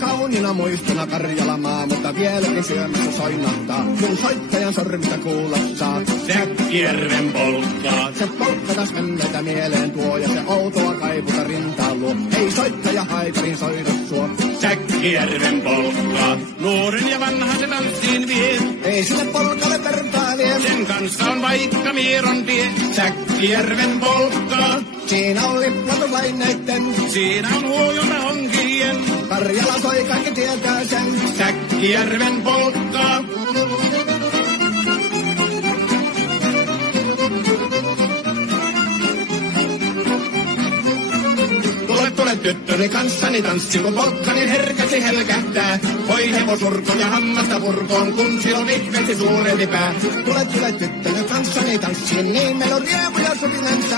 Kauniina muistona Karjalamaa, mutta vieläkin syömässä soinahtaa. Kun soittajan sormista kuulostaa Säkkijärven polkkaa. Se polkkatas menneitä mieleen tuo ja se outoa kaiputa rintaan luo. Ei soittaja haitarin soida suo. Säkkijärven polkkaa. Nuoren ja vanhan se tanssiin vie. Ei sille polkalle vertaa vie. Sen kanssa on vaikka mieron tie. Säkkijärven polkkaa. Siinä on liplatuslaineitten. Siinä on huojona onkien. Karjala soi kaikki tietää sen. Säkkijärven polkkaa. Tule tyttöni kanssani tanssi, kun polkkani herkäsi helkähtää. Voi hevosurko ja hammasta purkoon, kun silloin ihmeesti suurempi pää. Tule tyttöni kanssani tanssi, niin meillä on riemuja sotinansa.